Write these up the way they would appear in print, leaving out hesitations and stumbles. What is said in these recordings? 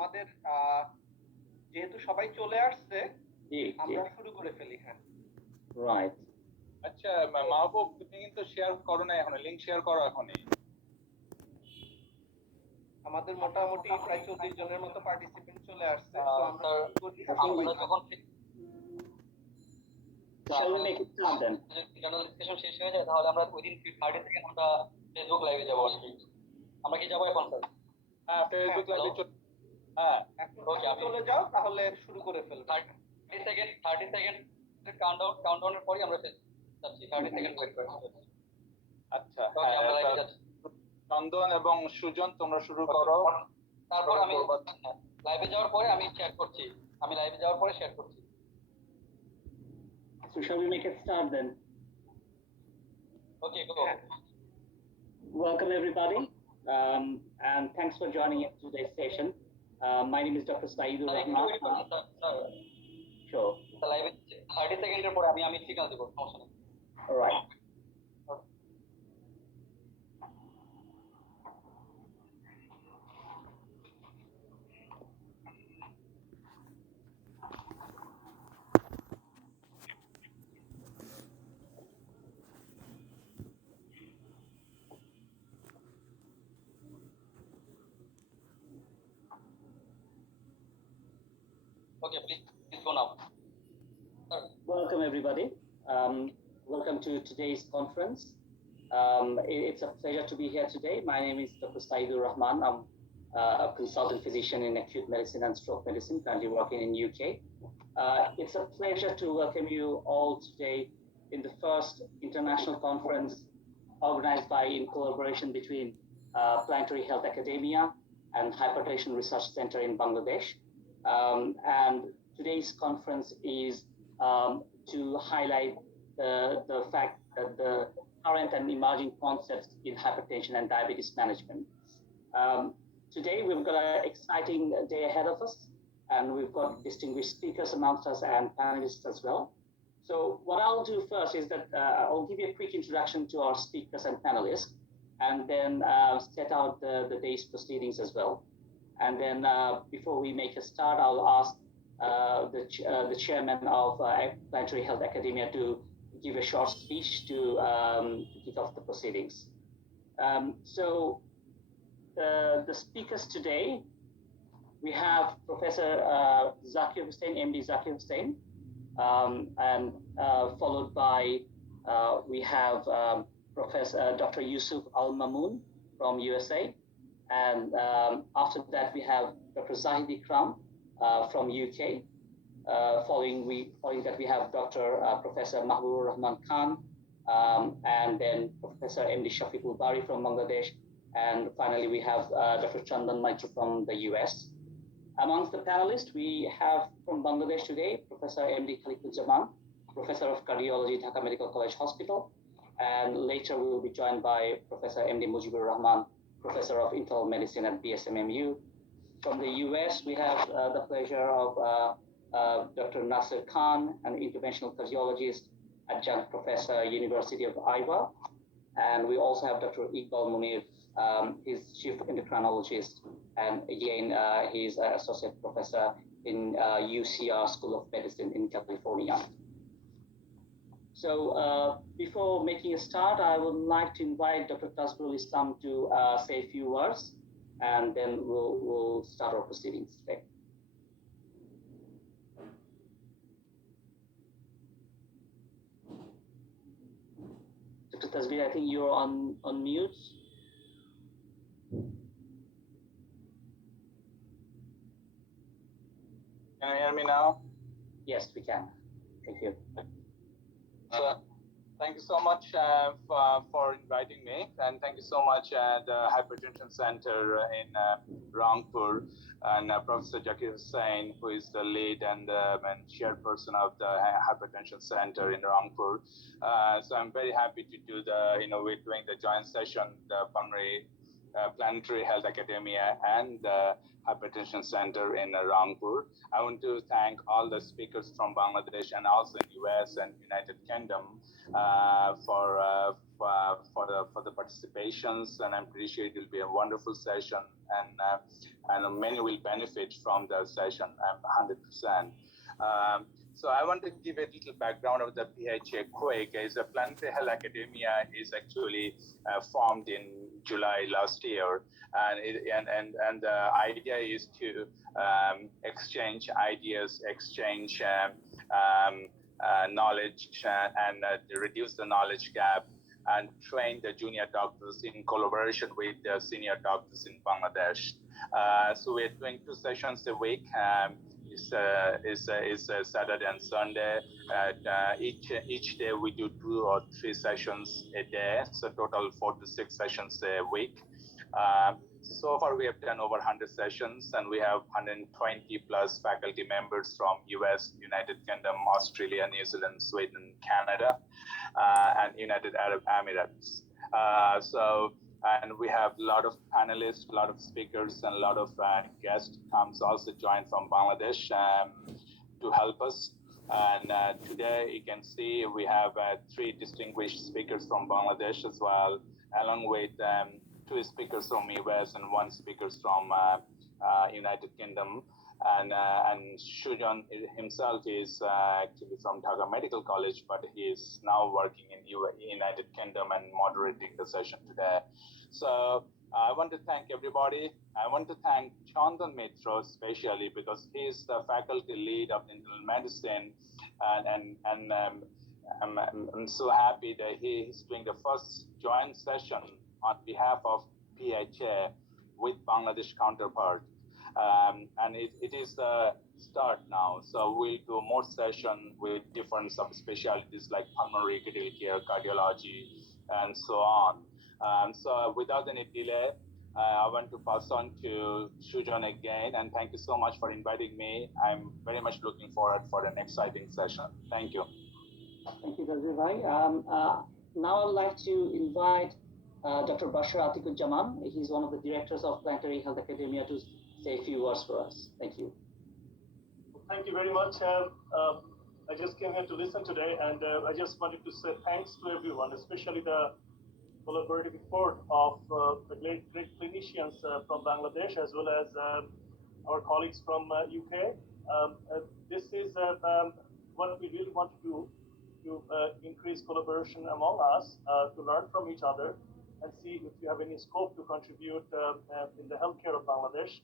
আমাদের যেহেতু সবাই চলে আসছে, আমরা শুরু করে ফেলি। হ্যাঁ, রাইট। আচ্ছা মাহবুব, তুমি কিন্তু শেয়ার করো না এখনো, লিংক শেয়ার করো এখনই। আমাদের মোটামুটি প্রায় 40 জনের মতো পার্টিসিপেন্ট চলে আসছে। আমরা যখন shall we make it start then? General discussion শেষ হয়ে যায় তাহলে আমরা উইদিন 30 সেকেন্ড আমরা ফেসবুক লাইভে যাব আর কি। আমরা কি যাব এখন স্যার? হ্যাঁ, ফেসবুক লাইভে হ্যাঁ ওকে, চলে যাও তাহলে শুরু করে ফেলবো। 30 সেকেন্ড কাউন্টডাউনের পরই আমরা যাচ্ছি। 30 সেকেন্ড ওয়েট করে। আচ্ছা, চন্দন এবং সুজন তোমরা শুরু করো। তারপর আমি লাইভে যাওয়ার পরে আমি শেয়ার করছি। So shall we make it start then? Okay, go. Welcome everybody, and thanks for joining in today's session. My name is Dr. Saidur Rahman. Sure. The live 30 seconds এর পরে আমি সিগন্যাল দেব, সমস্যা নেই। All right. Okay, please go now. Welcome everybody. Welcome to today's conference. It's a pleasure to be here today. My name is Dr. Saidur Rahman. I'm a consultant physician in acute medicine and stroke medicine, currently working in UK. It's a pleasure to welcome you all today in the first international conference organized in collaboration between Planetary Health Academia and Hypertension Research Center in Bangladesh. And today's conference is to highlight the fact that the current and emerging concepts in hypertension and diabetes management. Today we've got an exciting day ahead of us, and we've got distinguished speakers amongst us and panelists as well. So what I'll do first is that I'll give you a quick introduction to our speakers and panelists, and then set out the day's proceedings as well. And then before we make a start, I'll ask the chairman of Planetary Health Academia to give a short speech to kick off the proceedings. So the speakers today, we have Professor Zakir Hussain, MD Zakir Hussain, and followed by we have Professor Dr. Yusuf Al Mamoon from USA. And after that, we have Dr. Zahid Ikram from UK. Following that, we have Professor Mahbubur Rahman Khan, and then Professor MD Shafiqul Bari from Bangladesh. And finally, we have Dr. Chandan Maitra from the US. Amongst the panelists, we have from Bangladesh today, Professor MD Khaliquজ্জামান, Professor of Cardiology, Dhaka Medical College Hospital. And later we will be joined by Professor MD Mujibur Rahman, Professor of Internal Medicine at BSMMU. From the US, we have the pleasure of Dr. Nasir Khan, an interventional cardiologist, adjunct professor, University of Iowa. And we also have Dr. Iqbal Munir, he's chief endocrinologist, and again, he's an associate professor in UCR School of Medicine in California. So before making a start, I would like to invite Dr. Tasbirul Islam to say a few words, and then we'll start our proceedings today. Dr. Tasbir, I think you're on mute. Can you hear me now? Yes, we can. Thank you. Thank you so much for inviting me, and thank you so much the Hypertension Center in Rangpur, and Professor Zakir Hussain, who is the lead and chairperson of the Hypertension Center in Rangpur. So I'm very happy to do we're doing the joint session, the Planetary Health Academia and the Hypertension Center in Rangpur. I want to thank all the speakers from Bangladesh and also in US and United Kingdom for the participations, and I'm pretty sure it will be a wonderful session, and many will benefit from the session. I'm 100%. So I want to give a little background of the PHA quick. Is a Planetary Health Academia is actually formed in July last year, and the idea is to exchange ideas, exchange knowledge, and reduce the knowledge gap, and train the junior doctors in collaboration with the senior doctors in Bangladesh. So we're doing 2 sessions a week. Is Saturday and Sunday. Each day we do 2 or 3 sessions a day, so total 4 to 6 sessions a week. So far we have done over 100 sessions, and we have 120 plus faculty members from US, United Kingdom, Australia, New Zealand, Sweden, Canada, and United Arab Emirates. And we have a lot of panelists, a lot of speakers, and a lot of guests comes also join from Bangladesh to help us. And today you can see we have 3 distinguished speakers from Bangladesh as well, along with 2 speakers from US and 1 speaker from United Kingdom. And Sujan himself is actually from Dhaka Medical College, but he is now working in United Kingdom and moderating the session today. So I want to thank everybody. I want to thank Chandan Mitra especially, because he is the faculty lead of internal medicine, and I'm so happy that he is doing the first joint session on behalf of PHA with Bangladesh counterpart. And it is the start now. So we'll do more sessions with different subspecialties like pulmonary, critical care, cardiology, and so on. So without any delay, I want to pass on to Sujan again, and thank you so much for inviting me. I'm very much looking forward for an exciting session. Thank you. Thank you, Dr. Bhai. Now I'd like to invite Dr. Bashar Atiquzzaman. He's one of the directors of Planetary Health Academia to say a few words for us. Thank you. Thank you very much. I just came here to listen today, and I just wanted to say thanks to everyone, especially the collaborative effort of the great clinicians from Bangladesh, as well as our colleagues from UK. This is what we really want to do, to increase collaboration among us, to learn from each other, and see if we have any scope to contribute in the healthcare of Bangladesh.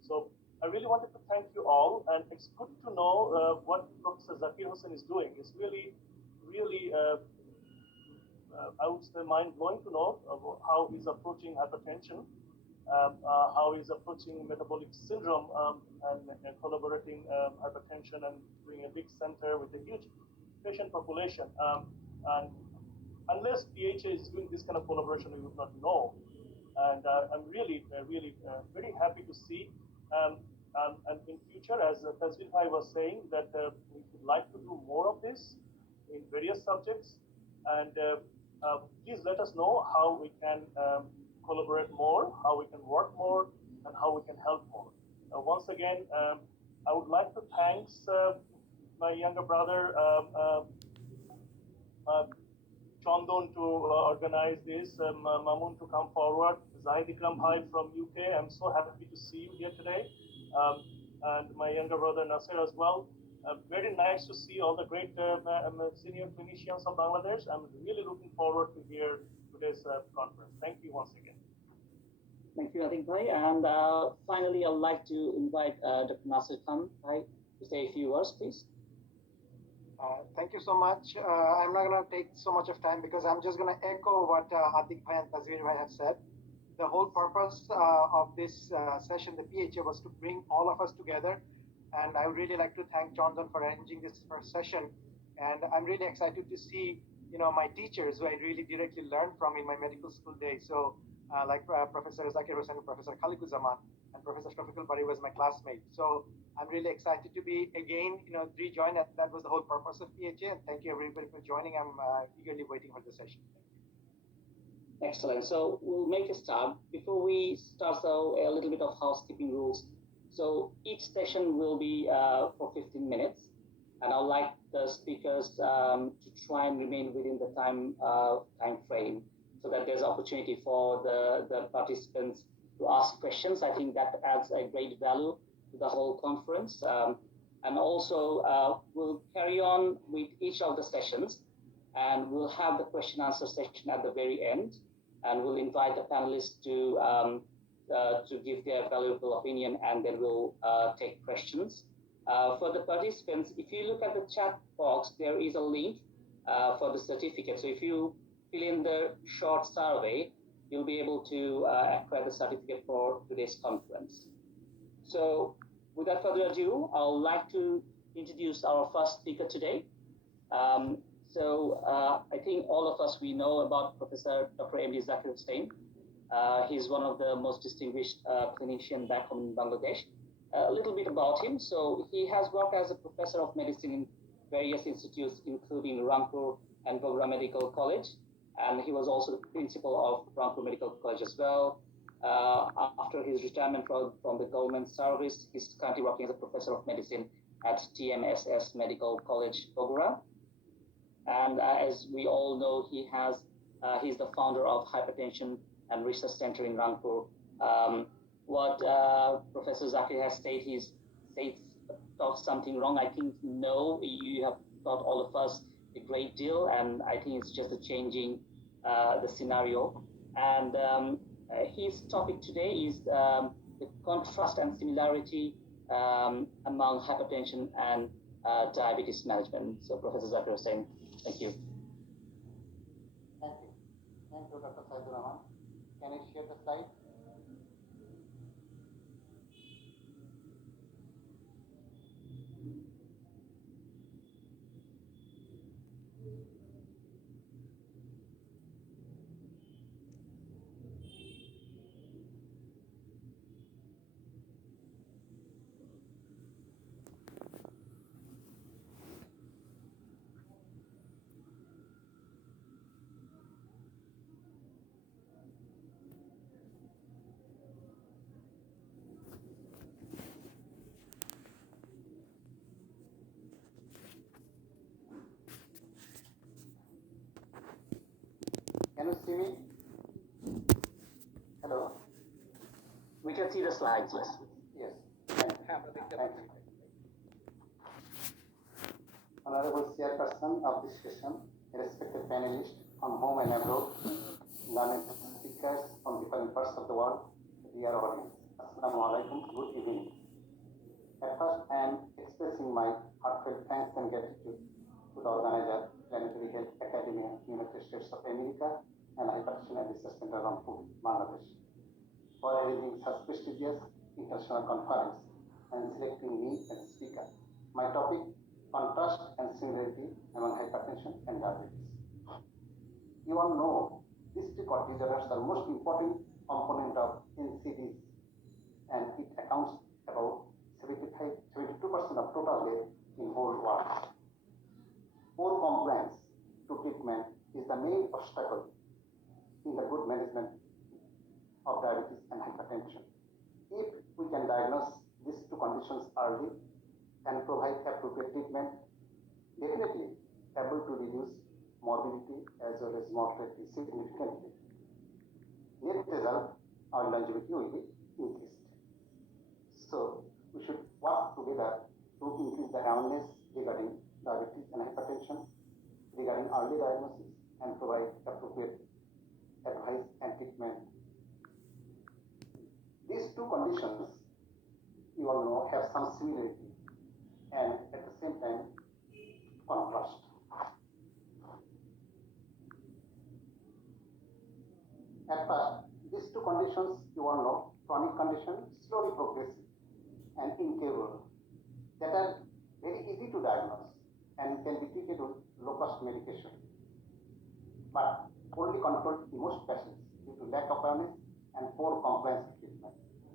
So I really wanted to thank you all, and it's good to know what Professor Zakir Hussain is doing. It's really, I would say, mind-blowing to know how he's approaching hypertension, how he's approaching metabolic syndrome, and collaborating hypertension, and doing a big center with a huge patient population. And unless PHA is doing this kind of collaboration, we would not know. And I'm really very happy to see. And in future, as Tazvir Bhai was saying, that we would like to do more of this in various subjects. And please let us know how we can collaborate more, how we can work more, and how we can help more. Once again, I would like to thank my younger brother, Chandan, to organize this, Mamun to come forward, Zahid Ikram Bhai from UK. I'm so happy to see you here today. And my younger brother Nasir as well. Very nice to see all the great senior clinicians of Bangladesh. I'm really looking forward to hear today's conference. Thank you once again. Thank you, Atiq Bhai. And finally, I'd like to invite Dr. Nasir Khan Bhai to say a few words, please. Thank you so much. I'm not going to take so much of time, because I'm just going to echo what Atiq Bhai and Tazvir Bhai have said. The whole purpose of this session, the PHA, was to bring all of us together. And I would really like to thank Chandan for arranging this first session. And I'm really excited to see, my teachers who I really directly learned from in my medical school days. So like Professor Zakir Hussain, Professor Khaliquzaman, and Professor Shafiqul Bari was my classmate. So I'm really excited to be again, rejoin. That was the whole purpose of PHA. And thank you everybody for joining. I'm eagerly waiting for the session. Excellent. So we'll make a start. Before we start, though, a little bit of housekeeping rules. So each session will be for 15 minutes. and I'd like the speakers to try and remain within the time frame so that there's opportunity for the participants to ask questions. I think that adds a great value to the whole conference. And also, we'll carry on with each of the sessions, and we'll have the question answer session at the very end, and we'll invite the panelists to give their valuable opinion, and then we'll take questions. For the participants, if you look at the chat box, there is a link for the certificate. So if you fill in the short survey, you'll be able to acquire the certificate for today's conference. So without further ado, I would like to introduce our first speaker today. I think all of us, we know about Professor Dr. M.D. Zakir Hussain. He's one of the most distinguished clinicians back home in Bangladesh. A little bit about him. So he has worked as a professor of medicine in various institutes, including Rangpur and Bogra Medical College. And he was also the principal of Rangpur Medical College as well. After his retirement from the government service, he's currently working as a professor of medicine at TMSS Medical College, Bogra. And as we all know, he's the founder of Hypertension and Research Center in Rangpur. What Professor Zakir has said, he's taught something wrong. I think no, you have taught all of us a great deal, and I think it's just a changing the scenario. And his topic today is the contrast and similarity among hypertension and diabetes management. So Professor Zakir Hussain, thank you. Thank you. Thank you, Dr. Saidur Rahman. Can I share the slide? Can you see me? Hello? We can see the slides, yes. Yes. Thank you. Honorable Chairperson of this session, respected panelists from home and abroad, learned speakers from different parts of the world, dear audience. Assalamu alaikum, good evening. At first, I am expressing my heartfelt thanks and gratitude to the organizer, Planetary Health Academy, United States of America, and Hypertension and Research Center, Rangpur, Bangladesh, for arranging such prestigious international conference and selecting me as a speaker. My topic, contrast and similarity among hypertension and diabetes. You all know these two disorders are most important component of NCDs, and it accounts about 72% of total death in whole world. Poor compliance to treatment is the main obstacle in the good management of diabetes and hypertension. If we can diagnose these two conditions early and provide appropriate treatment, definitely able to reduce morbidity as well as mortality significantly. Net result, our longevity will be increased. So we should work together to increase the awareness regarding diabetes and hypertension, regarding early diagnosis, and provide appropriate advice and treatment. These two conditions, you all know, have some similarity and at the same time contrast. At first, these two conditions, you all know, chronic condition, slowly progressive and incurable, that are very easy to diagnose and can be treated with low-cost medication, but only controlled in most patients due to lack of awareness and poor compliance with treatment.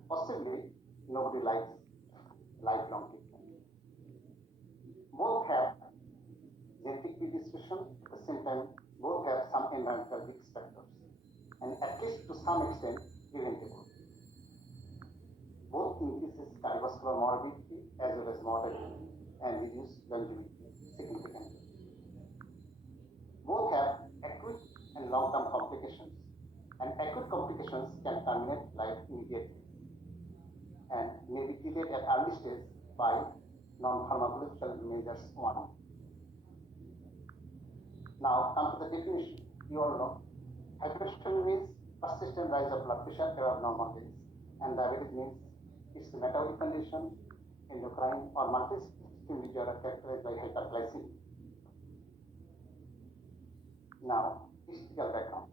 Possibly, nobody likes lifelong treatment. Both have genetic predisposition, at the same time, both have some environmental risk factors, and at least to some extent, preventable. Both increases cardiovascular morbidity as well as mortality, and reduce longevity significantly. Both have acute and long-term complications, and acute complications can terminate life immediately and may be treated at early stage by non-pharmacological measures only. Now, come to the definition. You all know, hypertension means persistent rise of blood pressure above normal range, and diabetes means it's a metabolic condition, endocrine or multi-system disorder characterized by hyperglycemia. Now, historical background.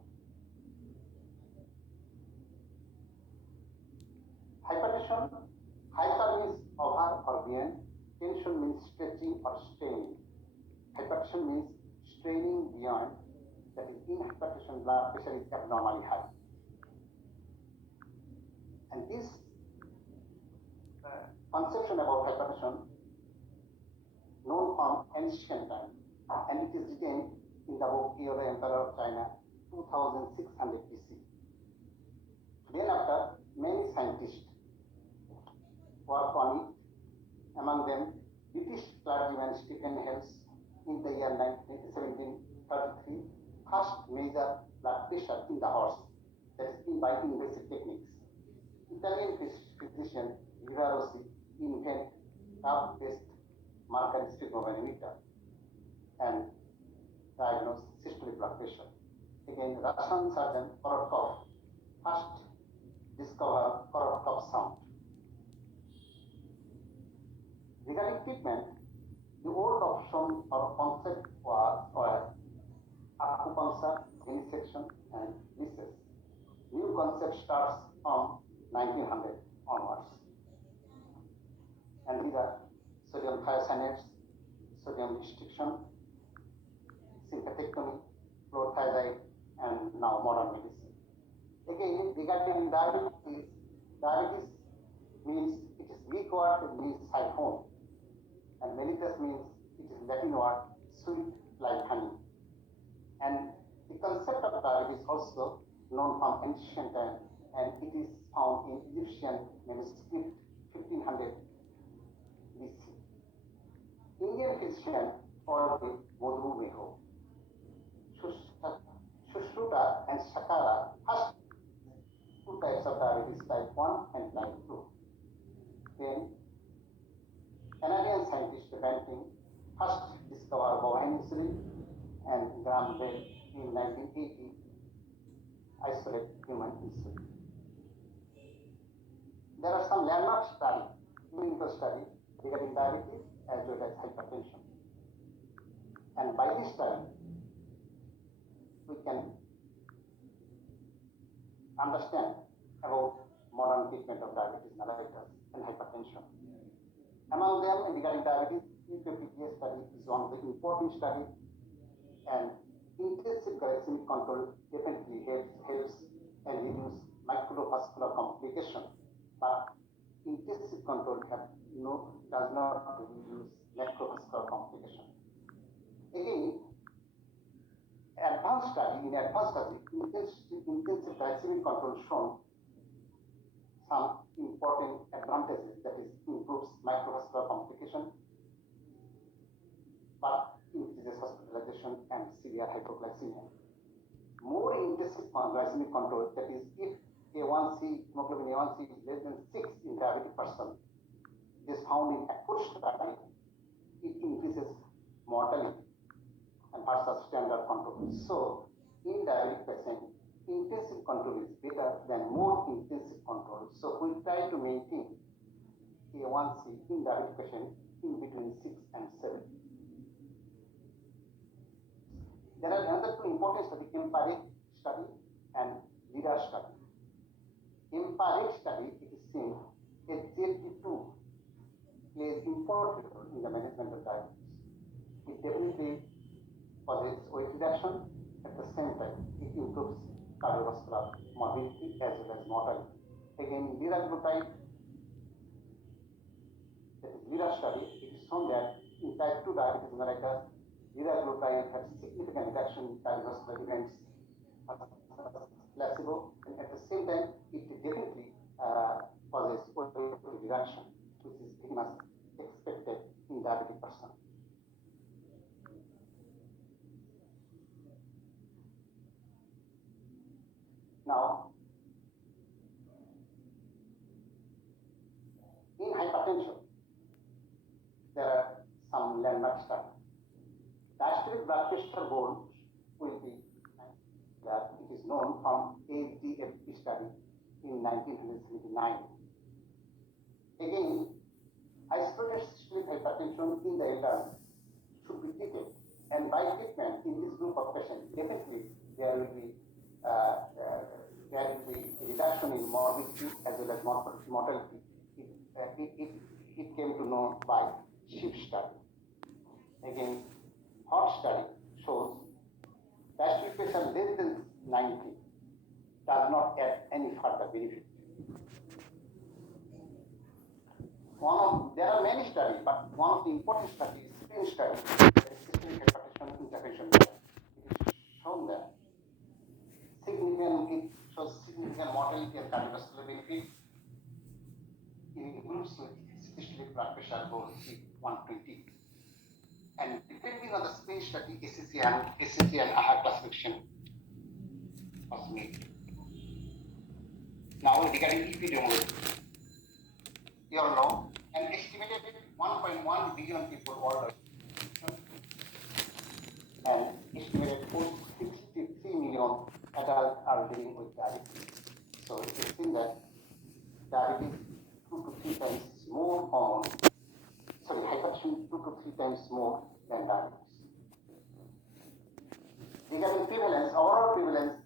Hypertension, hyper means over or beyond, tension means stretching or straining. Hypertension means straining beyond, that is, in hypertension, blood pressure is abnormally high. And this conception about hypertension known from ancient time, and it is written in the book Year of the Emperor of China, 2600 BC. Then after, many scientists worked on it, among them British clergyman Stephen Hales in the year 1733 first measured blood pressure in the horse, that is by invasive techniques. Italian physician Rivarossi invented tube-based mercury sphygmomanometer and diagnosed systolic blood pressure. Again, Russian surgeon Korotkov first discovered Korotkov sound. Regarding treatment, the old option or concept was acupuncture, venesection, and leeches. New concept starts from 1900 onwards. And these are sodium thiocyanates, sodium restriction, sympathectomy, chlorothiazide, and now modern medicine. Again, regarding diabetes, diabetes means it is Greek word, it means siphon, and mellitus means it is Latin word sweet like honey. And the concept of diabetes also known from ancient time, and it is found in Egyptian manuscript 1500 BC. Indian physician called it Madhumeho. Sushruta and Sakara first two types of diabetes, type 1 and type 2. Then Canadian scientist Banting first discovered bovine insulin, and Graham Bell in 1980 isolate human insulin. There are some landmark studies, clinical studies regarding diabetes as well as hypertension. And by this study, we can understand about modern treatment of diabetes mellitus and hypertension. Among them, regarding diabetes, UPPTA study is one of the important studies, and intensive glycemic control definitely helps and reduce microvascular complication, but intensive control does not reduce macrovascular complication. Again, in advanced study, intensive glycemic control shown some important advantages, that is, improves microvascular complication, but increases hospitalization and severe hypoglycemia. More intensive glycemic control, that is, if A1C, hemoglobin A1C is less than 6 in diabetic person, it is found in acute study, it increases mortality and versus standard control. So, in diabetic patient, intensive control is better than more intensive control. So, we try to maintain A1C in diabetic patient in between 6 and 7. There are another two important studies, empiric study and leader study. Empiric study, it is seen SGLT2 plays important role in the management of diabetes. It definitely causes weight reduction, at the same time it improves cardiovascular morbidity as well as mortality. Again, liraglutide, that is LIRA study, it is shown that in type 2 diabetes mellitus, liraglutide has significant reduction in cardiovascular events placebo, and at the same time it definitely causes weight reduction, which is pretty much expected in diabetic person. hypertension, there are some landmark studies. Diastolic blood pressure goal will be that it is known from ADFP study in 1979. Again, isolated systolic hypertension in the elderly should be treated, and by treatment in this group of patients, definitely there will be reduction in morbidity as well as mortality. It came to know by SHIP study. Again, HOT study shows diastolic pressure less than 90 does not add any further benefit. There are many studies, but one of the important studies is SPIN study, systemic hypertension intervention. It is shown that it shows significant mortality and cardiovascular benefit in groups with systolic blood pressure goal 120. And depending on the SPIN study, ACC and AHA classification was made. Now regarding epidemiology, you all know an estimated 1.1 billion people worldwide and estimated 63 million adults are living with diabetes. So it is seen that diabetes 2 to 3 times more common, hypertension 2 to 3 times more than diabetes. Regarding prevalence, overall prevalence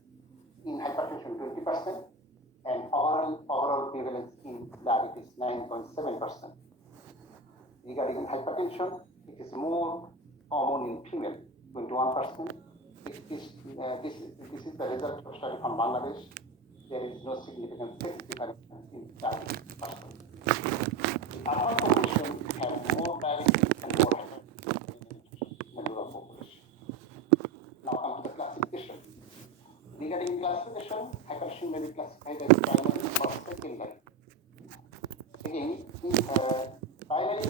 in hypertension 20% and overall prevalence in diabetes 9.7%. Regarding hypertension, it is more common in female 21%. This is the result of study from Bangladesh. There is no significant sex difference in diabetes person. Urban population has more diabetes and more hypertension than rural population. Now come to the classification. Regarding classification, hypertension may be classified as primary or secondary. Again, primary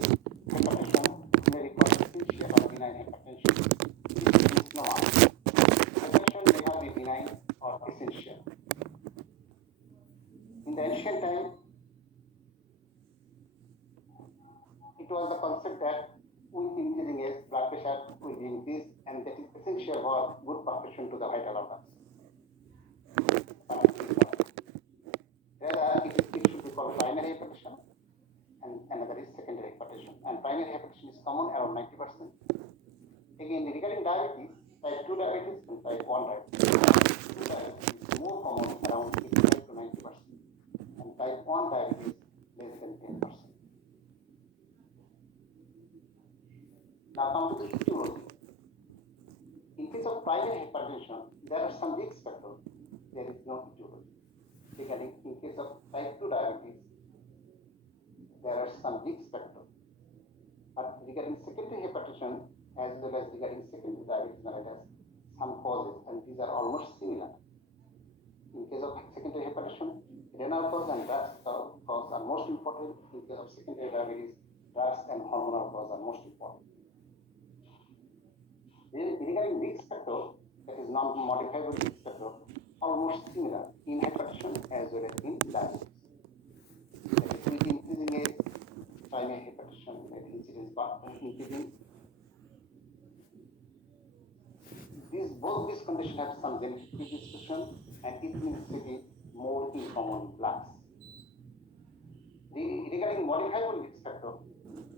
hypertension may be called essential or benign hypertension. This is normal. Hypertension may not be benign or essential. In the ancient time, it was the concept that with increasing age, blood pressure will be increased, and that is essential for good perfusion to the vital organs. It should be called primary hypertension, and another is secondary hypertension. And primary hypertension is common around 90%. Again, regarding diabetes, type 2 diabetes and type 1 diabetes. Type 2 diabetes is more common around 85 to 90%, and type 1 diabetes less than 10%. Now come to the etiology. In case of primary hypertension, there are some risk factors. There is no etiology. Regarding in case of type 2 diabetes, there are some risk factors. But regarding secondary hypertension, as well as regarding secondary diabetes mellitus, some causes, and these are almost similar. In case of secondary hypertension, renal cause and drugs cause are most important. In case of secondary diabetes, drugs and hormonal cause are most important. Regarding risk factor, that is non-modifiable risk factor, almost similar in hypertension as well as in diabetes. That is, with increasing age, primary hypertension incidence increasing. Both these conditions have some genetic predisposition and ethnicity more in common blacks. Regarding modifiable risk factor,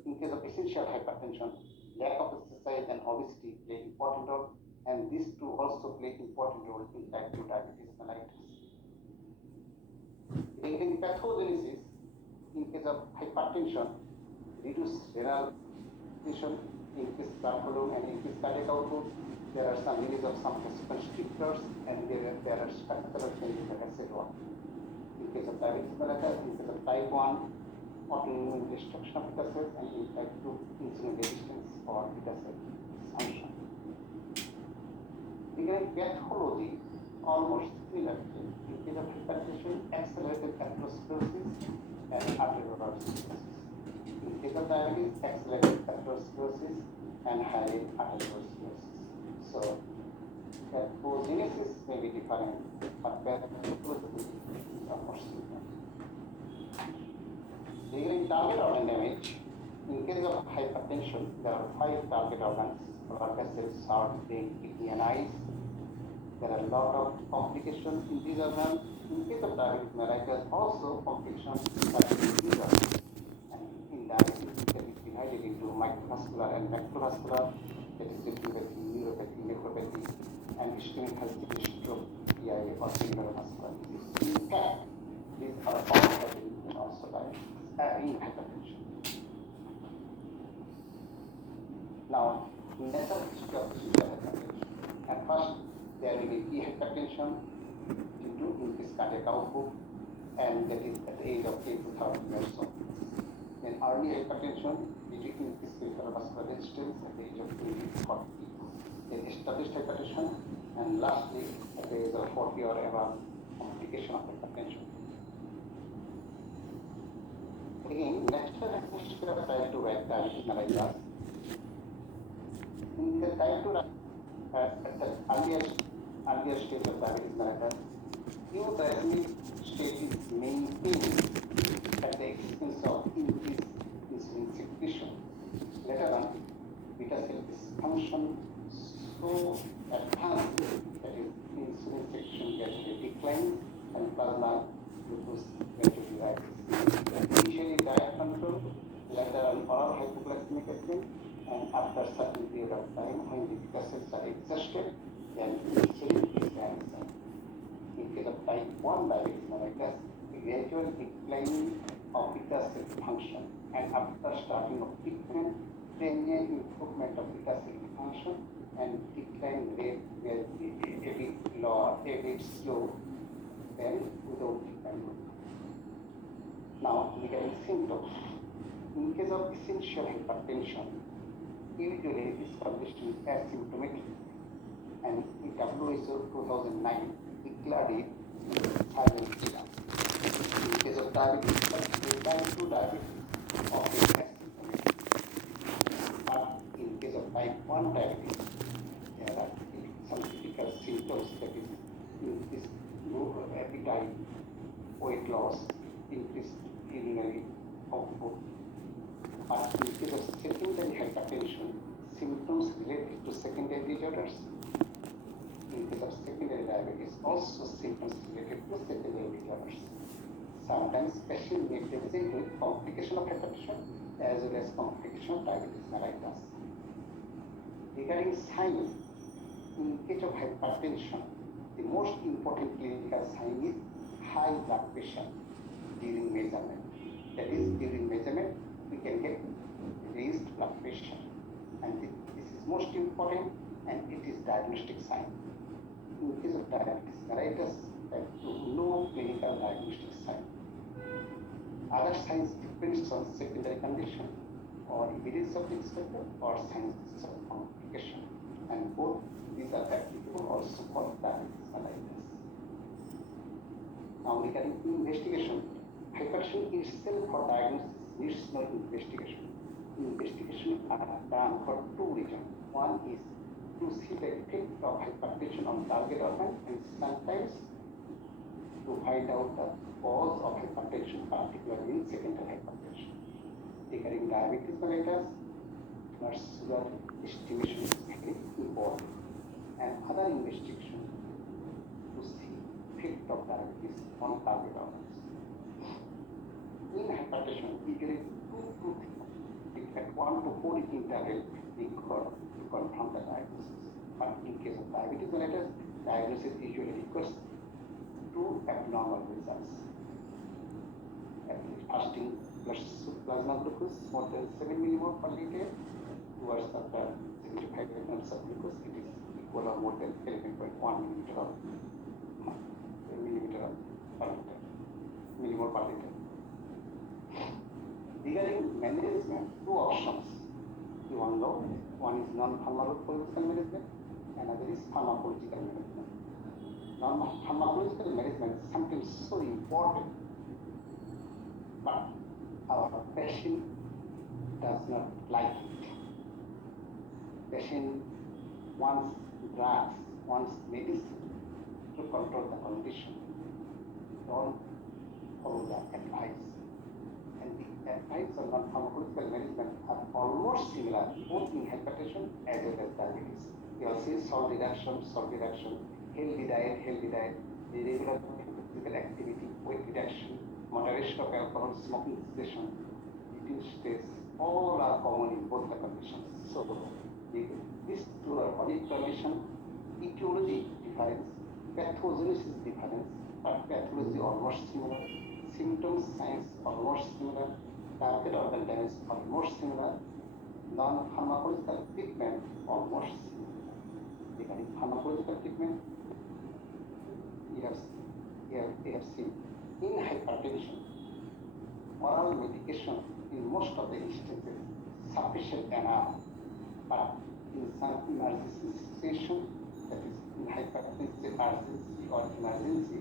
in case of essential hypertension, lack of exercise and obesity play important role, and these two also play important role in type 2 diabetes mellitus. Regarding pathogenesis, in case of hypertension, reduced renal function, increased blood volume, and increased cardiac output. There are some release of some constrictors, and there are structural changes like I said. In case of diabetes mellitus, in case of type 1, autoimmune destruction of beta cells, and in type 2, insulin resistance or beta cell dysfunction. Regarding pathology, almost similar. In case of hypertension, accelerated atherosclerosis and arteriosclerosis. In case of diabetes, accelerated atherosclerosis and high arteriosclerosis. So, pathogenesis may be different, but pathology is almost similar. Regarding target organ damage, in case of hypertension, there are 5 target organs: blood vessels, heart, brain, kidney, and eyes. There are a lot of complications in these organs. In case of diabetic mellitus, also complications in these organs. And in diabetes, it can be divided into microvascular and macrovascular, that is retinopathy, neuropathy, nephropathy, and ischemic health stroke, PIA, or cerebrovascular disease. In fact, these are all happening in also diabetes, in hypertension. Now, natural history of essential hypertension. At first, there will be hypertension due to increased cardiac output, and that is at the age of 8 to 13 years old. Then early hypertension due to increased peripheral vascular resistance at the age of 20 to 40. Then established hypertension, and lastly, at the age of 40 or above, complication of hypertension. Again, natural history of type 2 diabetes mellitus. In the type 2 at the earlier stage of diabetes mellitus, neuroglycemic state is maintained at the expense of increased insulin secretion. Later on, beta cell dysfunction so advanced that is insulin secretion gradually declines and plasma glucose gradually rises. Initially diet control, later on oral hypoglycemic agent, and after a certain period of time, when the beta cells are exhausted, then insulin is absent. In case of type 1 diabetes mellitus, the gradual decline of beta cell function, and after starting of treatment, transient improvement of beta cell function, and decline rate will be a bit lower, a bit slow, than without treatment. Now, regarding symptoms. In case of essential hypertension, usually it is published in asymptomatic, and in WHO 2009 declared it silent killer. In case of diabetes, type 2 diabetes, often asymptomatic. But in case of type 1 diabetes, there are some typical symptoms, that is increased appetite, weight loss, increased urinary output. But in case of secondary hypertension, symptoms related to secondary disorders. In case of secondary diabetes, also symptoms related to secondary disorders. Sometimes patient may present with complication of hypertension as well as complication of diabetes mellitus. Regarding signs, in case of hypertension, the most important clinical sign is high blood pressure during measurement. That is, during measurement, we can get raised blood pressure, and this is most important, and it is diagnostic sign. In case of diabetes mellitus, no clinical diagnostic sign. Other signs depends on secondary condition or evidence of risk factor or signs of complication, and both these are applicable also for diabetes mellitus. Now, regarding investigation, hypertension itself for diagnosis needs no investigation. Investigation are done for 2 reasons. One is to see the effect of hypertension on target organ, and sometimes to find out the cause of hypertension, particularly in secondary hypertension. Regarding diabetes mellitus, blood sugar estimation is very important, and other investigation to see effect of diabetes on target organs. In hypertension, usually 2 at 1 to 4 week interval required to confirm the diagnosis. But in case of diabetes mellitus, diagnosis usually requires 2 abnormal results. Fasting plasma glucose more than 7 millimole per liter towards after 75 grams of glucose, it is equal or more than 11.1 millimole per liter. Regarding management, 2 options. You all know, one is non-pharmacological management, another is pharmacological management. Non-pharmacological management is sometimes so important, but our patient does not like it. Patient wants drugs, wants medicine to control the condition. Don't follow the advice. And the at times of non-pharmacological management are almost similar both in hypertension as well as diabetes. You will see salt reduction, healthy diet, the regular physical activity, weight reduction, moderation of alcohol, smoking cessation, reduced stress, all are common in both the conditions. So these two are body condition, etiology difference, pathogenesis difference, but pathology almost similar, symptoms, signs almost similar, target organ damage almost similar, non-pharmacological treatment almost similar. Regarding pharmacological treatment, we have seen in hypertension, oral medication in most of the instances sufficient enough, but in some emergency situation, that is in hypertensive urgency or emergency,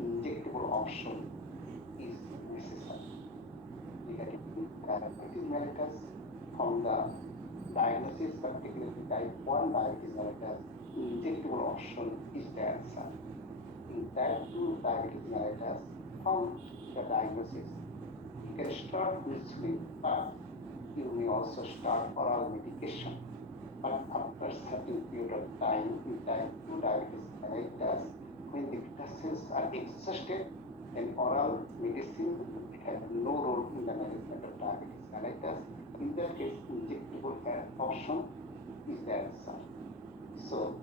injectable option is necessary. Regarding diabetes mellitus, from the diagnosis, particularly type 1 diabetes mellitus, injectable option is the answer. In type 2 diabetes mellitus, from the diagnosis, you can start insulin, but you may also start oral medication. But after a certain period of time in type 2 diabetes mellitus, when the beta cells are exhausted, then oral medicine has no role in the management of diabetes mellitus. In that case, injectable option is the answer. So,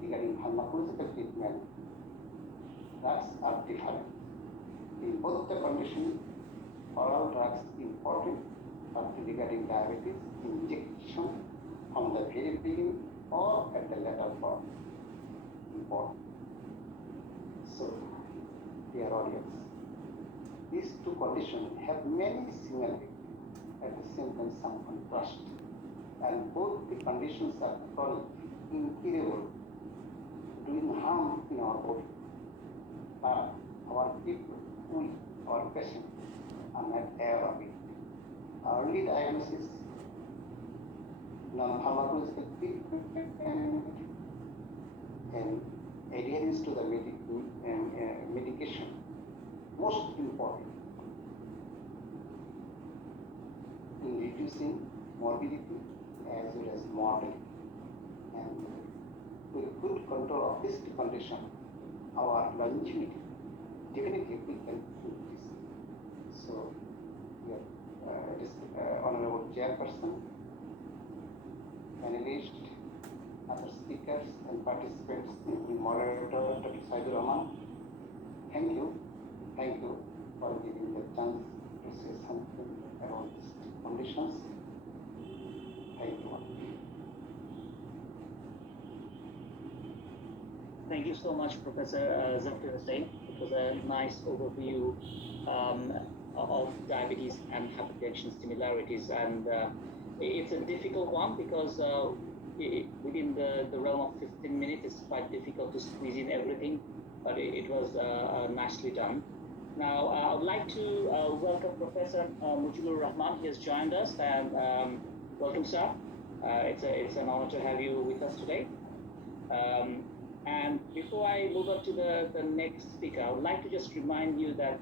regarding pharmacological treatment, drugs are different. In both the conditions, oral drugs important, but regarding diabetes, injection from the very beginning or at the later part important. So, dear audience, these two conditions have many similarities, at the same time some contrast, and both the conditions are chronic, incurable, doing harm in our body. But our people, our patients, are not aware of it. Early diagnosis, non-pharmacological treatment, and adherence to the medication, most important in reducing morbidity as well as mortality. And with good control of this condition, our longevity definitely we can increase. So, it is Honorable Chairperson, panelists, other speakers and participants, including moderator Dr. Saidur Rahman. Thank you for giving the chance to say something about these conditions. Thank you. Thank you so much, Professor Zakir Hussain. It was a nice overview of diabetes and hypertension similarities, and it's a difficult one because within the realm of 15 minutes, it's quite difficult to squeeze in everything, but it was nicely done. Now, I would like to welcome Professor Mujibur Rahman. He has joined us, and welcome, sir. It's an honor to have you with us today. And before I move on to the next speaker, I would like to just remind you that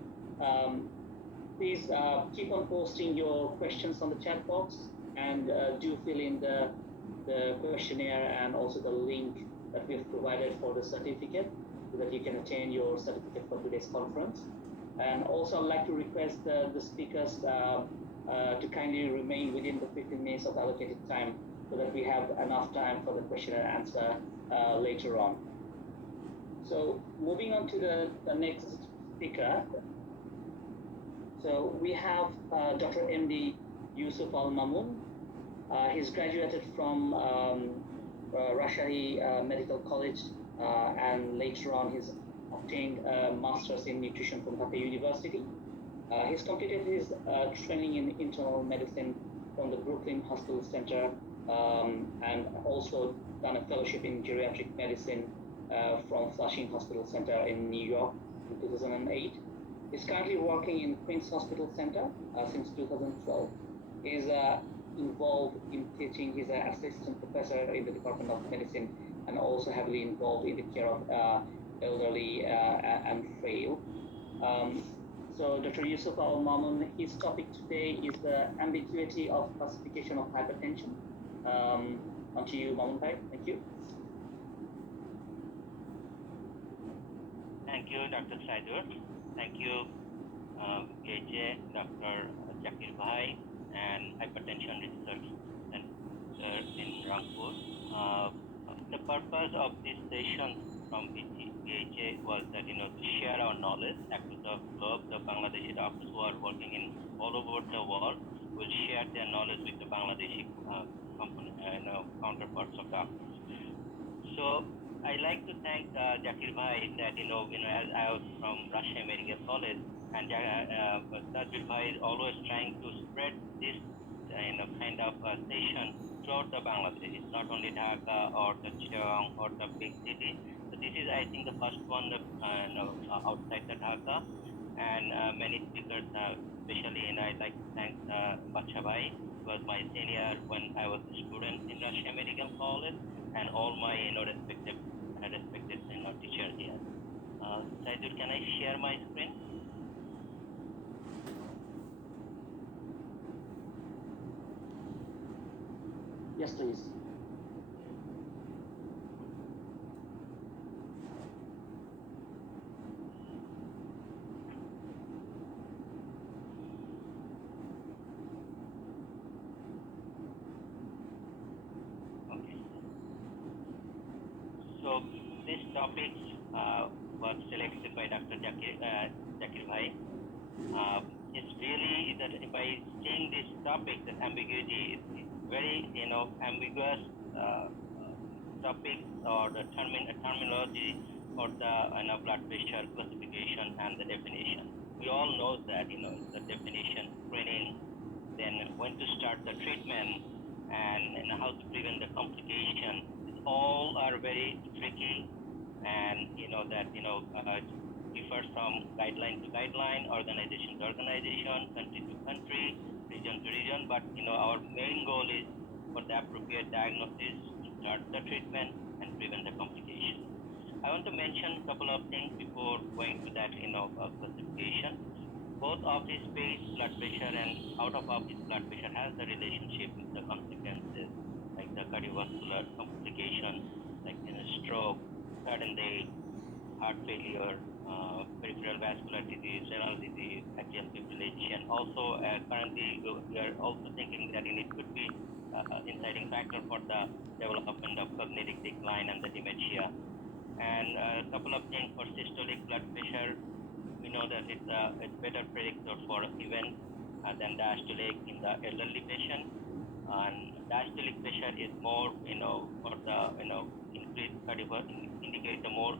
please keep on posting your questions on the chat box, and do fill in the questionnaire and also the link that we've provided for the certificate so that you can attain your certificate for today's conference. And also I'd like to request the speakers to kindly remain within the 15 minutes of allocated time so that we have enough time for the question and answer later on. So moving on to the next speaker. So we have Dr. MD Yusuf Al Mamun. He's graduated from Rajshahi Medical College, and later on he's obtained a master's in nutrition from Dhaka University. He's completed his training in internal medicine from the Brooklyn Hospital Center, and also done a fellowship in geriatric medicine from Flushing Hospital Center in New York in 2008. He's currently working in Queen's Hospital Center since 2012. He's involved in teaching. He's an assistant professor in the Department of Medicine, and also heavily involved in the care of elderly and frail. So Dr. Yusuf Al-Mamun, his topic today is the ambiguity of classification of hypertension. On to you, Mamun Bhai. Thank you. Thank you, Dr. Saidur. Thank you, KJ, Dr. Zakir Bhai, and Hypertension Research Center in Rangpur. The purpose of this session from PHA was that, to share our knowledge across the globe. The Bangladeshi doctors who are working in all over the world will share their knowledge with the Bangladeshi counterparts of doctors. So I like to thank Zakir Bhai that, as I was from Rajshahi Medical College, and Zakir Bhai is always trying to spread this kind of station throughout the Bangladesh. It's not only Dhaka or the Chittagong or the big city. So this is, I think, the first one that, outside the Dhaka, and many speakers, especially, I'd like to thank Bacha Bhai, who was my senior when I was a student in Rajshahi Medical College, and all my respected teachers here. Saidur, can I share my screen? Yes, please. Okay. So this topic was selected by Dr. Zakir Bhai. It's really that by seeing this topic, that ambiguity is very, ambiguous topic, or the terminology for the blood pressure classification and the definition. We all know that, the definition, screening, then when to start the treatment, and how to prevent the complication. All are very tricky, and differs from guideline to guideline, organization to organization, country to country, region to region. But our main goal is for the appropriate diagnosis, to start the treatment and prevent the complication. I want to mention a couple of things before going to that classification. Both office-based blood pressure and out-of-office blood pressure has a relationship with the consequences, like the cardiovascular complication, like stroke, sudden death, heart failure, peripheral vascular disease, renal disease, atrial fibrillation. Also, currently we are also thinking that it could be inciting factor for the development of cognitive decline and the dementia. And a couple of things for systolic blood pressure. We know that it's better predictor for events than diastolic in the elderly patient. And diastolic pressure is more, for the, increased cardiovascular, indicate the more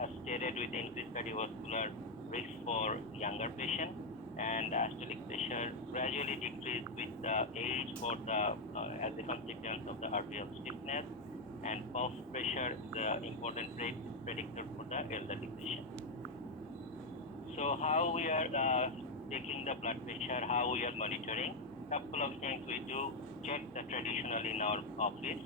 associated with increased cardiovascular risk for younger patients. And diastolic pressure gradually decrease with the age for the as a consequence of the arterial stiffness. And pulse pressure is the important predictor for the elderly patient. So how we are taking the blood pressure, how we are monitoring. Couple of things we do: check the traditional in our office,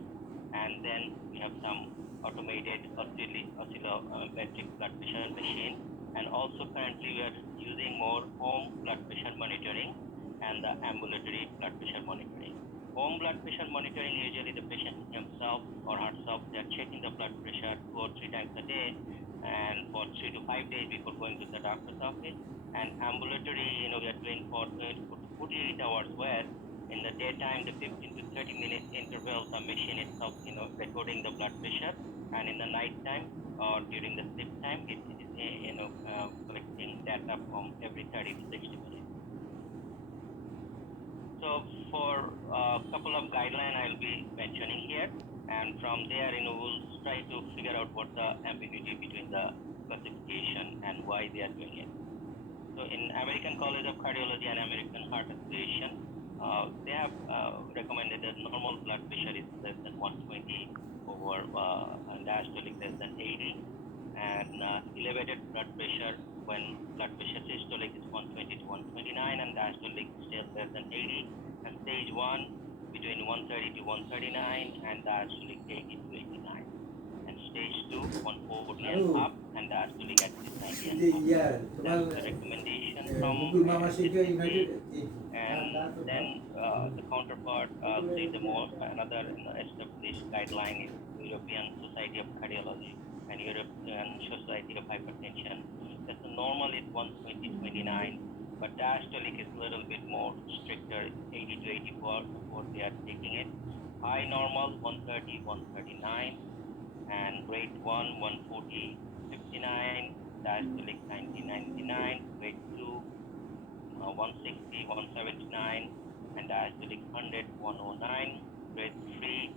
and then we have some automated oscillometric blood pressure machine. And also currently we are using more home blood pressure monitoring and the ambulatory blood pressure monitoring. Home blood pressure monitoring, usually the patient himself or herself, they are checking the blood pressure 2 or 3 times a day, and for 3 to 5 days before going to the doctor's office. And ambulatory, we are doing for 48 hours, where in the daytime, the 15 to 30 minutes interval, the machine itself, recording the blood pressure, and in the night time or during the sleep time, it is, collecting data from every 30 to 60 minutes. So for a couple of guidelines I'll be mentioning here, and from there, we'll try to figure out what the ambiguity between the classification and why they are doing it. So in American College of Cardiology and American Heart Association, they have recommended that normal blood pressure is less than 120 over diastolic less than 80, and elevated blood pressure when blood pressure systolic is 120 to 129 and diastolic still less than 80, and stage 1 between 130 to 139 and diastolic 80 to 89. And stage 2, 140 and up, and diastolic at this 90 and up. Yeah, That's the recommendation from Google Mama Shika SSCG. United. And then the counterpart, say the more another established guideline is European Society of Cardiology and European Society of Hypertension. That's the normal is 120/29, but diastolic is a little bit more stricter, 80 to 84 what they are taking it. High normal 130/139, and grade 1 140/59, diastolic 90/99, grade 2 160/179, and diastolic 100/109, grade 3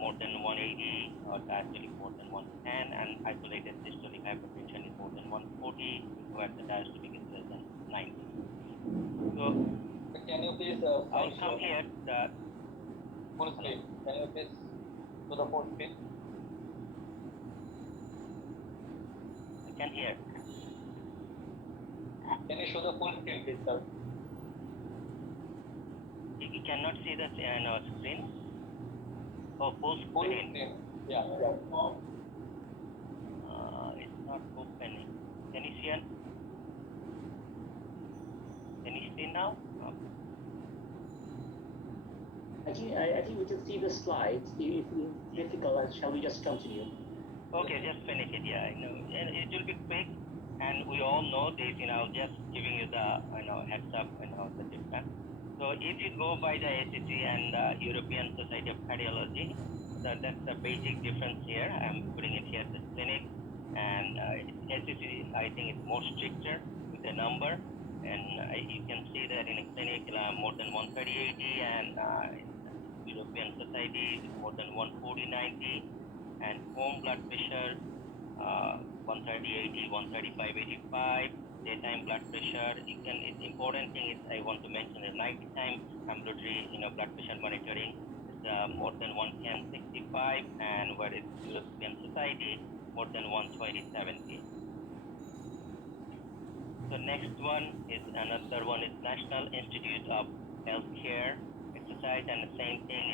more than 180, or diastolic more than 110, and isolated systolic hypertension is more than 140, where the diastolic is less than 90. So, Can you please I'll come here. The full screen? Can you please to the full screen? I can hear. Can you show the full screen, please, sir? You cannot see the screen. Oh, full Full screen. screen. Yeah. It's not opening. Can you see it? Can you see now? No. I think we can see the slides. If it's difficult, shall we just continue? Okay, just finish it. Yeah, I know. And it will be quick. And we all know this, just giving you the, heads up, the difference. So if you go by the ACC and the European Society of Cardiology, that's the basic difference here. I'm putting it here, the clinic. And ACC, I think, is more stricter with the number. And you can see that in a clinic, more than 130/80, and European Society, more than 140/90, and home blood pressure, 130/80, 135/85, daytime blood pressure. It's important thing is I want to mention the nighttime ambulatory, blood pressure monitoring is more than 110/65, and where it's European Society, more than 120/70. So next one is another one is National Institute of Healthcare Exercise, and the same thing,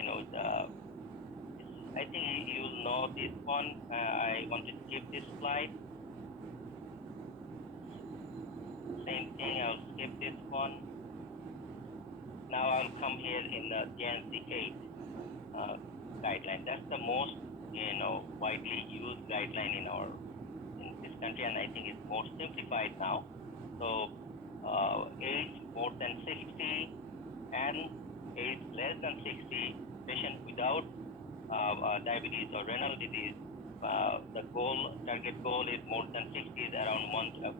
I think you'll know this one. I want to skip this slide. Same thing, I'll skip this one. Now I'll come here in the JNC8 guideline. That's the most, widely used guideline in this country, and I think it's more simplified now. So age more than 60 and age less than 60, patient without diabetes or renal disease, the target goal is more than 60 is around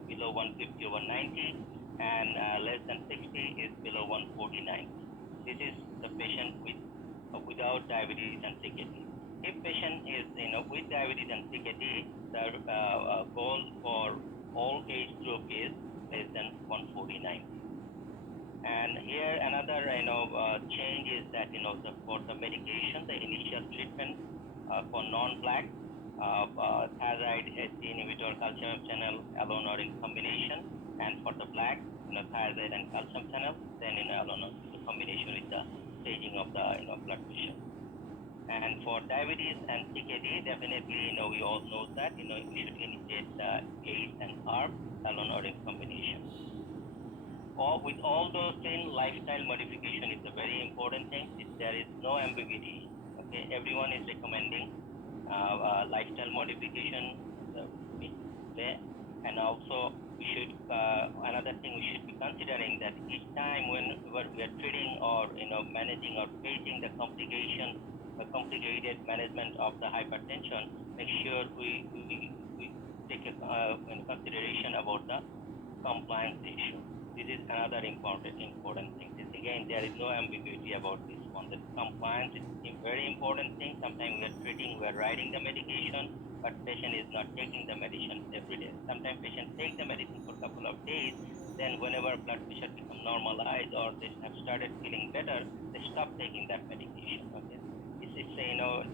below 150 or 190, and less than 60 is below 149. This is the patient without diabetes and CKD. If patient is with diabetes and CKD, the goal for all age group is less than 149. And here another change is that for the medication, the initial treatment for non-black, thiazide HT inhibitor, calcium channel alone or in combination, and for the black, thiazide and calcium channel, then alone or in combination with the staging of the blood pressure. And for diabetes and CKD, definitely we all know that you should initiate the ACE and ARB alone or in combination. With all those things, lifestyle modification is a very important thing. There is no ambiguity. Okay, everyone is recommending lifestyle modification, and also we should another thing we should be considering that each time when we are treating or managing or facing the complicated management of the hypertension, make sure we take a consideration about the compliance issue. This is another important thing. Again, there is no ambiguity about this one. The compliance is a very important thing. Sometimes we are treating, we are writing the medication, but patient is not taking the medicine every day. Sometimes patient take the medicine for a couple of days, then whenever blood pressure becomes normalized or they have started feeling better, they stop taking that medication. Okay, this is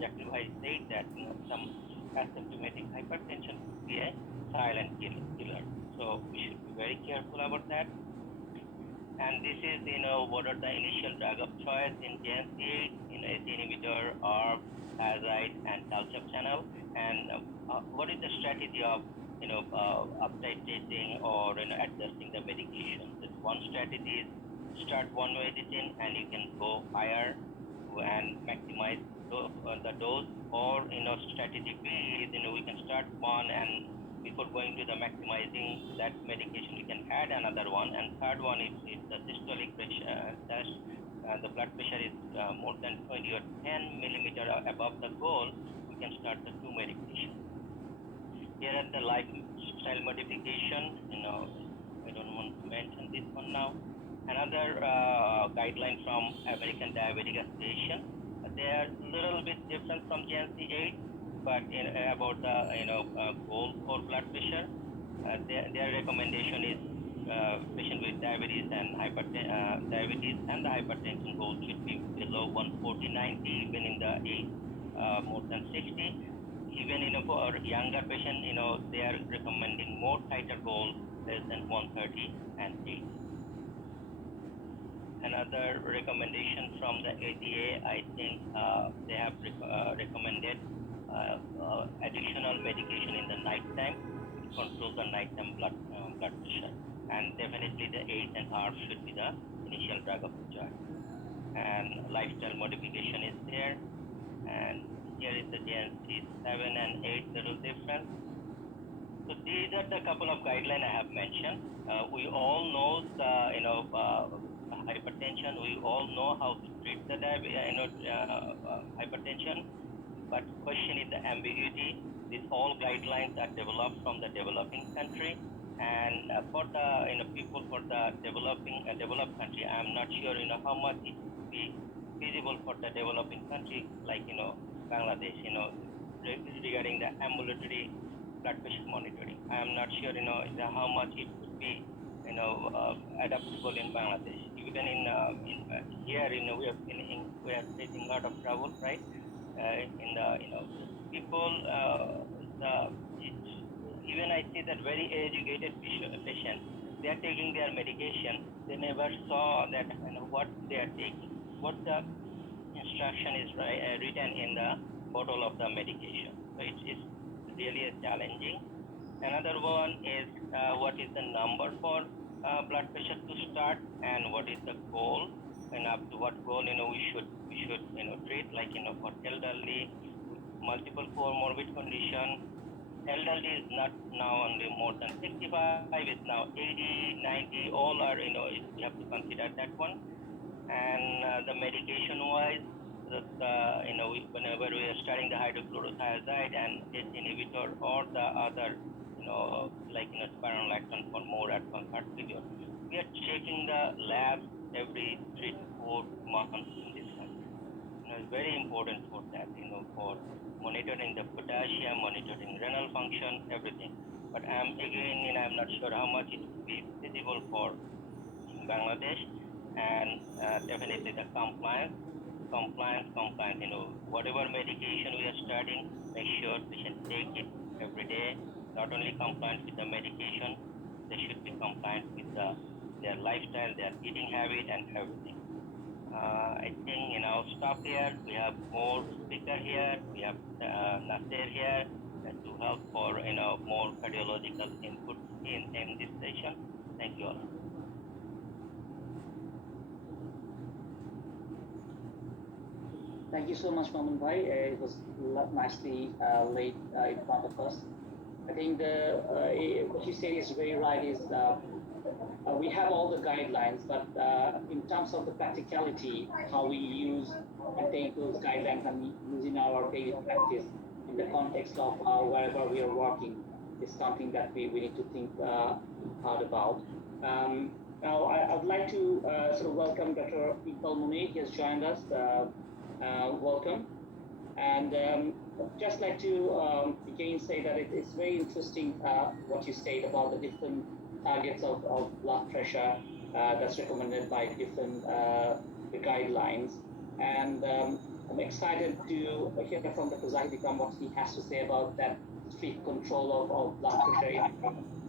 Dr. Bhai said that some asymptomatic hypertension could be a silent killer. So we should be very careful about that. And this is, what are the initial drug of choice in JNC8, ACE inhibitor, ARB, thiazide, and calcium channel. And what is the strategy of, up titrating or, adjusting the medication? This one strategy is start one medicine and you can go higher and maximize the dose, or, strategy B is, we can start one and before going to the maximizing that medication, we can add another one. And third one is the systolic pressure test. The blood pressure is more than 20 or 10 millimeter above the goal, we can start the two medications. Here at the lifestyle modification, I don't want to mention this one now. Another guideline from American Diabetic Association. They are a little bit different from JNC8. But about the goal for blood pressure, their recommendation is patient with diabetes and diabetes and the hypertension goal should be below 140/90, even in the age more than 60. Even for younger patient, they are recommending more tighter goals less than 130 and 80. Another recommendation from the ADA, I think they have recommended additional medication in the night time to control the nighttime blood pressure. And definitely the ACE and ARB should be the initial drug of choice. And lifestyle modification is there. And here is the JNC 7 and 8 little difference. So these are the couple of guidelines I have mentioned. We all know the hypertension. We all know how to treat the hypertension. But question is the ambiguity. These all guidelines are developed from the developing country, and for the people for the developed country, I'm not sure how much it would be feasible for the developing country like Bangladesh, regarding the ambulatory blood pressure monitoring. I am not sure how much it would be adaptable in Bangladesh. Even in here we are facing a lot of trouble, right? In the people, even I see that very educated patient, they are taking their medication. They never saw that what they are taking, what the instruction is written in the bottle of the medication. So it is really challenging. Another one is what is the number for blood pressure to start, and what is the goal, and up to what goal we should treat, like for elderly, multiple comorbid condition. Elderly is not now only more than 65, it's now 80, 90, all are we have to consider that one. And the medication wise, whenever we are starting the hydrochlorothiazide and ACE inhibitor or the other like spironolactone for more advanced heart failure, we are checking the labs every 3 to 4 months in this country. It's very important for that, for monitoring the potassium, monitoring renal function, everything. But I'm not sure how much it would be feasible for Bangladesh. And definitely the compliance. Whatever medication we are starting, make sure patient take it every day. Not only compliant with the medication, they should be compliant with their lifestyle, their eating habit, and everything. I think I'll stop here. We have more speaker here. We have Nasser here to help for more cardiological input in this session. Thank you all. Thank you so much, Mamun Bhai. It was nicely laid in front of us. I think what you said is very right. We have all the guidelines, but in terms of the practicality, how we use and take those guidelines and use in our daily practice in the context of wherever we are working is something that we need to think hard about. Now, I'd like to sort of welcome Dr. Iqbal Munir. He has joined us. Welcome. And just like to again say that it's very interesting what you said about the different targets of blood pressure that's recommended by different the guidelines. And I'm excited to hear from Dr. Zahid Ikram what he has to say about that strict control of blood pressure in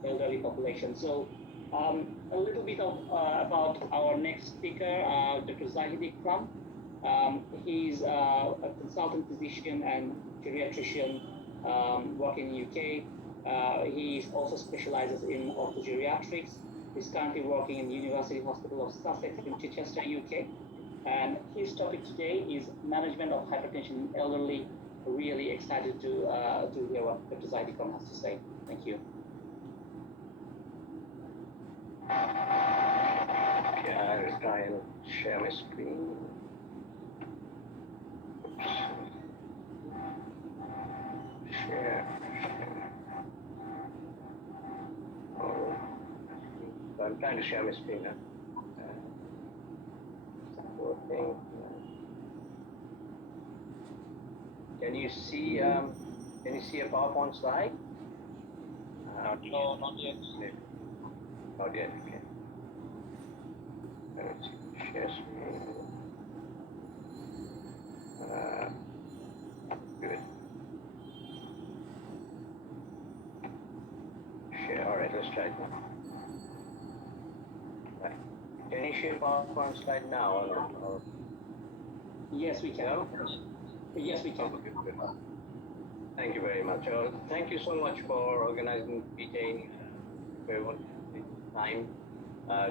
the elderly population. So A little bit of about our next speaker, Dr. Zahid Ikram. He's a consultant physician and geriatrician working in UK. He also specializes in orthogeriatrics. He's currently working in the University Hospital of Sussex in Chichester, UK. And his topic today is management of hypertension in elderly. Really excited to hear what Dr. Zahid Ikram has to say. Thank you. Okay, I'll try and share my screen. Oops. Share. Oh. So I'm trying to share my screen now. Working. Can you see a PowerPoint slide? No, not yet. Not yet, okay. Let's see, share screen. Good. Share, alright, let's try it now. Right. Can you share PowerPoint slide now or Yes, we can. no? Yes, we can. Okay, good. Thank you very much. Thank you so much for organizing PJ very much time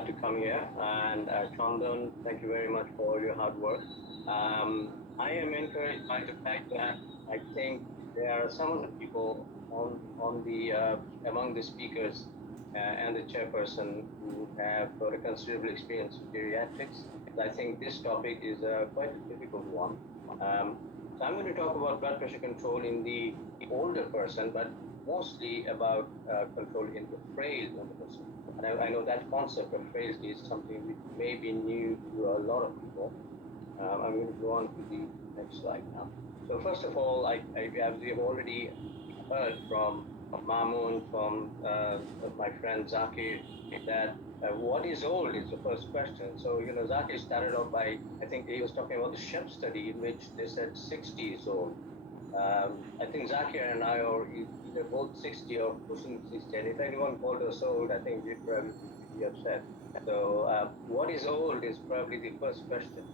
to come here. And Chandan, thank you very much for your hard work. I am encouraged by the fact that I think there are some of the people on the among the speakers and the chairperson who have got a considerable experience in geriatrics. I think this topic is quite a difficult one. So I'm going to talk about blood pressure control in the older person, but mostly about control in the frail older person. And I know that concept of frailty is something which may be new to a lot of people. I'm going to go on to the next slide now. So first of all, as we have already heard from Mamoon, from my friend Zakir, that what is old is the first question. So, Zakir started off by, I think he was talking about the SHEP study in which they said 60 is old. I think Zakir and I are either both 60 or pushing 60. And if anyone called us old, I think we'd probably be upset. So what is old is probably the first question.